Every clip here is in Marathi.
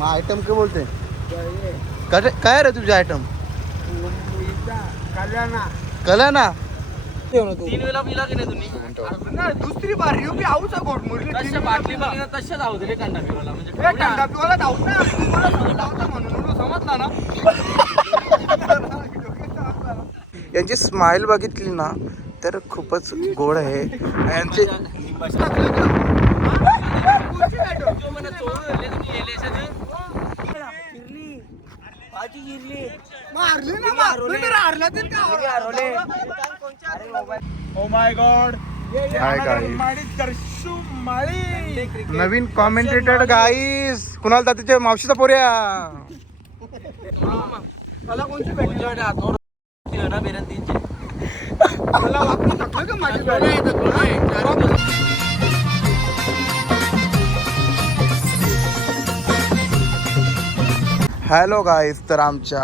मग आयटम काय बोलते काय रे तुझे आयटम कला ना 3 वेळा पिला की नाही तुम्ही दुसरी बार येऊ की आऊचा गोट मुरली तशा बाटली बघितलं तशा धावू दिले कांदा पिवाला म्हणजे कांदा पिवाला धावत ना म्हणून समजला ना यांची स्माइल बघितली ना तर खूपच गोड आहे यांचे ओ माय गॉड नवीन कॉमेंटेटर गाईस कुणाल तातीच्या मावशीचा पोऱ्या मला कोणची भेटली हातवर ना बेरंतींचे मला वापरून टाकलं का माझी हॅलो गाईज तर आमच्या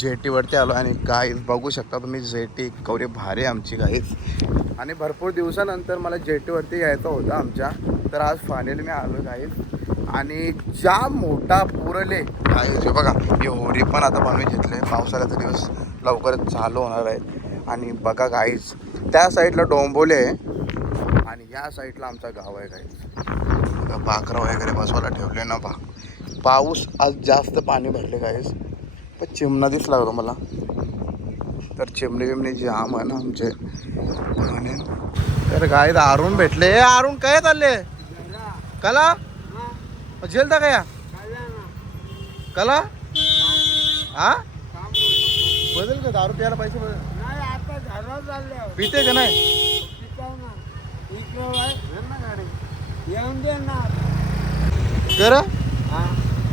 जेटीवरती आलो आणि गाईज बघू शकता तुम्ही जेटी कवरे भारी आमची गाईज आणि भरपूर दिवसानंतर मला जेटीवरती यायचं होतं आमच्या तर आज फायनली मी आलो गाईज आणि जाम मोठा पुरले गाईज बघा हे होरी पण आता बनवून घेतले पावसाळ्याचा दिवस लवकरच चालू होणार आहे आणि बघा गाईज त्या साईडला डोंबोले आहे आणि या साईडला आमचं गाव आहे गाईज बघा बाकरं वगैरे बसवायला ठेवले ना पाऊस आज जास्त पाणी भरले गाईज पण चिमणा दिसला होता मला तर चिमणी बिमणी जाम आहे ना आमचे आणि तर गाईज आरून भेटले आरून काय चालले कला झेलता का या कला हा बदल का दारू प्यायला पैसे बदल पिते का नाही कर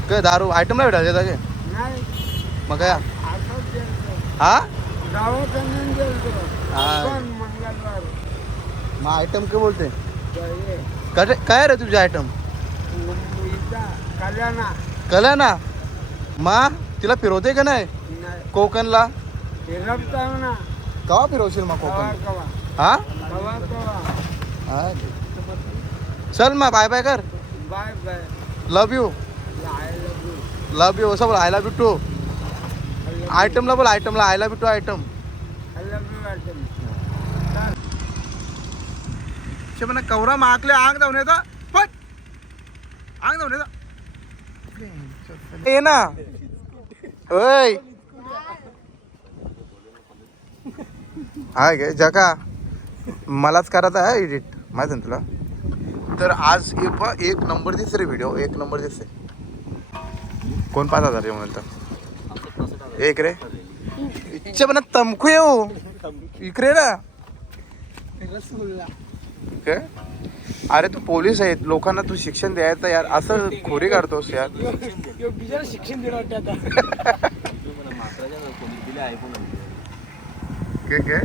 काय दारू आयटम नाही भेटायचे का मग काय हा मग आयटम काय बोलते काय रे तुझे आयटम कला ना मा तिला फिरवते का नाही कोकणला कवा फिरवशील मग कोकण हा चल मग बाय बाय कर लव यू असं बोल आय लव यू टू आयटमला बोल आयटमला I love you too item म्हणा कवरा मागले आग जाऊन येता पण आग जाऊन येता ये ना ओय हा गे जका मलाच करायचा आहे एडिट माहिती ना तुला तर आज एक नंबर दिसते रे व्हिडिओ एक नंबर दिसते कोण 5,000 रे म्हणून तर एक रे इच्छा पण तमखू येऊ इकडे ना काय अरे तू पोलीस आहेत लोकांना तू शिक्षण द्यायचं यार असं खोरी काढतोस यार शिक्षण दिलं वाटतं काय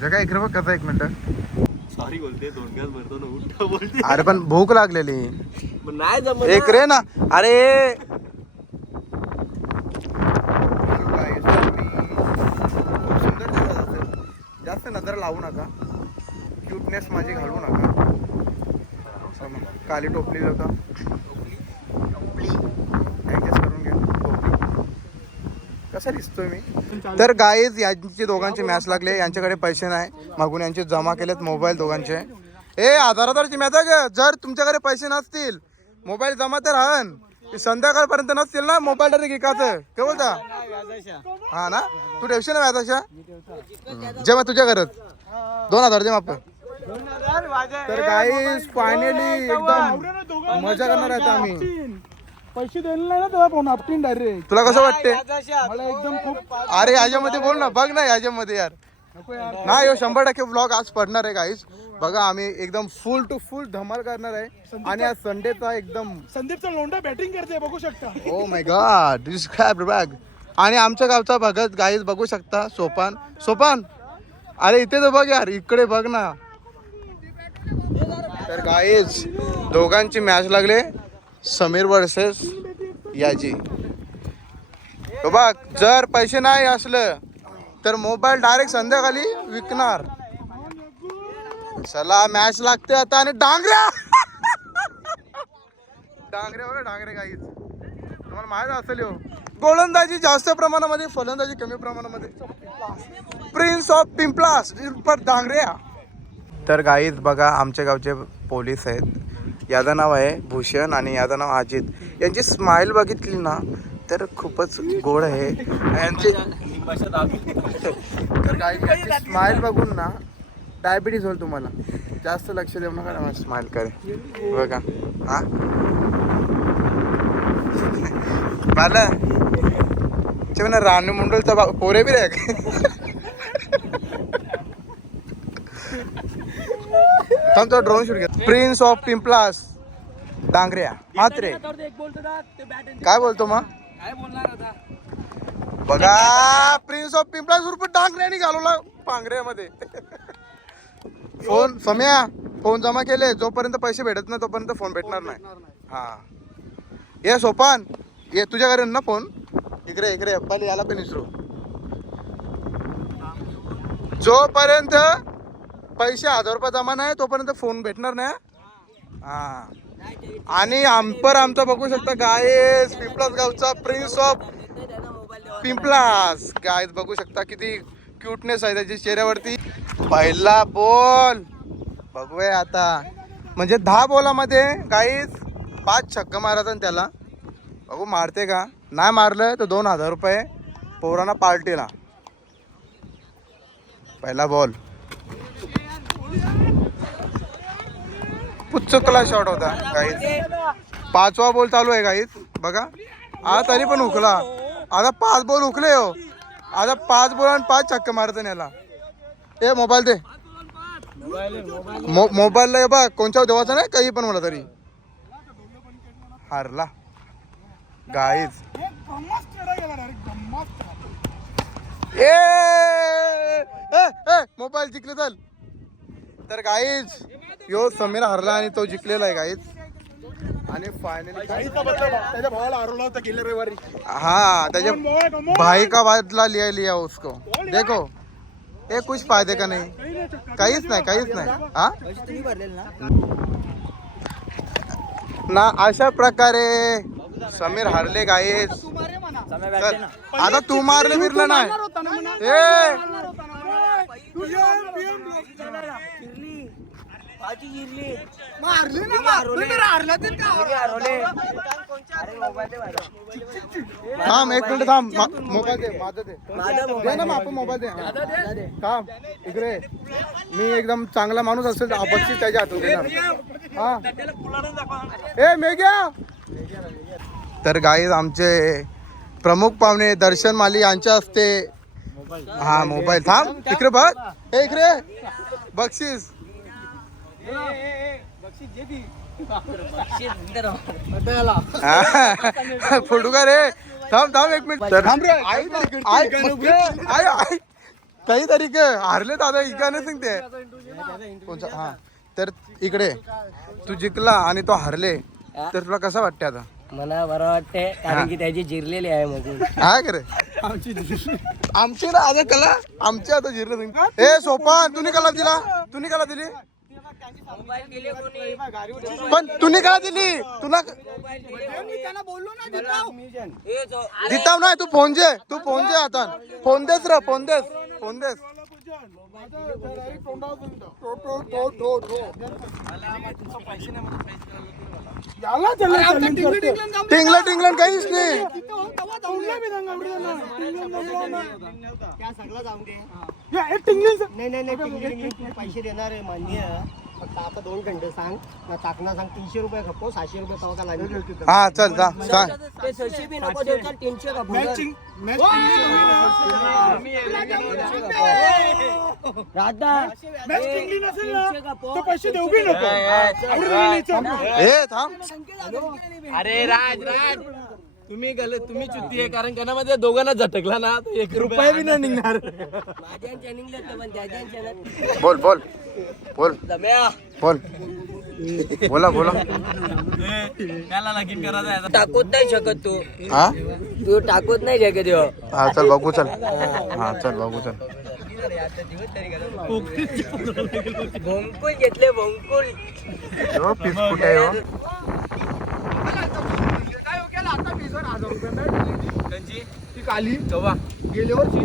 जगा इकडे बघ कसा एक मिनिट सॉरी बोलते 2 गॅस भरतो ना उलटा बोलते अरे पण भूक लागलेली नाही जमत एक रे ना अरे सुंदर दिसत असेल जास्त नजर लावू नका क्यूटनेस माझी घालू नका काली टोपली होता ऍडजस्ट करून घ्या कसा दिसतोय मी तर गाईज यांचे दोघांचे मॅच लागले यांच्याकडे पैसे नाही मागून यांचे जमा केलेत मोबाईल दोघांचे 1000ची मॅच आहे ग जर तुमच्याकडे पैसे नसतील मोबाईल जमा तर राहन संध्याकाळपर्यंत नसतील ना मोबाईल डायरेक्ट एकाचं काय बोलता हा ना तू ठेवशील ना व्याजाशा जेव्हा तुझ्या घरात 2000 दे माप तर गाईज फायनली एकदम मजा करणार आहेत आम्ही पैसे दिले नाही ना तुला फोन आपटीन डायरेक्ट तुला कसं वाटते मला एकदम खूप अरे याच्यामध्ये बोल ना बघ ना याच्यामध्ये यार नाही 100% व्लॉग आज पडणार आहे गाईज बघा आम्ही एकदम फुल टू फुल धमाल करणार आहे आणि आज संडेचा एकदम संदीपचा लोंढा बॅटिंग करते बघू शकता ओ माय गॉड डिस्क्राइब बॅग आणि आमच्या गावचा भगत गाईज बघू शकता सोपान अरे इथे तर बघ यार इकडे बघ ना तर गाईज दोघांची मॅच लागले समीर वर्सेस याची तो बघ जर पैसे नाही असलं तर मोबाईल डायरेक्ट संध्याकाळी विकणार चला मॅच लागते आता आणि डांगऱ्या डांगरे बघा डांगरे काहीच तुम्हाला माहित असेल हो. गोलंदाजी जास्त प्रमाणामध्ये, फलंदाजी कमी प्रमाणामध्ये. Prince of Pimplas Dangre. तर गाईज बघा आमच्या गावचे पोलीस आहेत. याचं नाव आहे भूषण आणि याचं नाव अजित. यांची स्माईल बघितली ना तर खूपच गोड आहे यांची. तर गाईज स्माईल बघून ना डायबिटीज होईल तुम्हाला. जास्त लक्ष देऊ नका स्माईल करे बघा. हा पाला रानू मंडलचा पोरे बी रे. थांबतो ड्रोन शूट घेत. प्रिन्स ऑफ पिंपलास डांगऱ्या मात्रे. काय बोलतो मग बघा प्रिन्स ऑफ पिंपलास रुपये डांगऱ्याने घालवला पांगऱ्यामध्ये. फोन सम्या फोन जमा केले. जोपर्यंत पैसे भेटत नाही तोपर्यंत फोन भेटणार नाही. हा ये सोपान ये तुझ्या घरी ना फोन. इकडे इकडे पहिले याला पण विसरू. जोपर्यंत पैसे 1000 रुपये जमा नाही तोपर्यंत फोन भेटणार नाही. हा आणि आमचा बघू शकता गायस पिंपलास गावचा प्रिन्स ऑफ पिंपलास. गायस बघू शकता किती क्यूटनेस आहे त्याच्या चेहऱ्यावरती. पहिला बॉल बघूया आता. म्हणजे 10 बॉलामध्ये गाईज 5 छक्का मारायचा त्याला. बघू मारते का. नाही मारलं तर 2000 रुपये पोरांना पार्टीला. पहिला बॉल पुच्चकला शॉट होता गाईज. 5वा बॉल चालू आहे गाईज बघा. आता तरी पण हुकला. आता 5 बॉल हुकले हो. आता 5 बॉल आणि 5 छक्के मारते याला. ए मोबाईल दे. मोबाईलला बघ कोणत्या देवाचा नाही काही पण मला तरी. हारला गाईज. मोबाईल जिंकले चल. तर गाईज यो समीर हरला आणि तो जिंकलेला आहे गाईज. आणि फायनली त्याच्या भावाला हरवला होता गेल्या रविवारी. हाँ त्याच्या भाई का बदला लिया उसको. देखो ये कुछ फायदे का नाही. काहीच नाही. हा ना अशा प्रकारे समीर हारले गाईज. आता तू मारले बिरलं नाही. थांब 1 मिनिट थांब. मोबाईल दे माझं दे ना आपण मोबाईल दे. थांब इकडे. मी एकदम चांगला माणूस असेल तर बक्षीस त्याच्या हातून देणार. हा ए मेघ्या. तर गाईज आमचे प्रमुख पाहुणे दर्शन माली यांच्या हस्ते हा मोबाईल. थांब इकडे बघ. हे इकडे बक्षीस. फोटो का रे. थांब 1 मिनिट. काही तारीख हारले दादा इका नाही सांगते कोणचा. हा तर इकडे तू जिंकला आणि तो हारले तर तुला कसं वाटते आता. मला बरं वाटते कारण की त्याची जिरलेली आहे मग. काय करे आमची ना आता कला आमची आता जिरले. ए सोपान तुम्ही कला दिला. तुम्ही कला दिली पण तुम्ही काय दिली. तुला दिताव नाही. तू फोन जे आता फोन देस रे. फोन देस. टिंगलं काहीच नाही. पैसे देणार आहे मान्य. फक्त आता 2 घंटे सांग ना. टाकणार सांग 300 रुपये खपो 600 रुपये पाव का लागेल. हा चल जा सांग. ते 600 बी नको देऊ तर 300 खपो. राधा पैसे देऊ बी नको. ए थांब. अरे राज तुम्ही चुत्ती आहे कारण कणामध्ये दोघांना झटकला ना 1 रुपया बी नाही निघणार. माझ्या चॅनिंगला पण त्याच्या चॅनल. बोल बोला. त्याला लगीन करायचं टाकूच नाही शकत तू. हा तू टाकूच नाही शकत. हा चल बघू चल. हा चल बघू चल. भोंकुल घेतले भोंकुल. पिस कुठे आहे हो. 1000 रुपये कंची ती काली कवा गेल्या वर्षी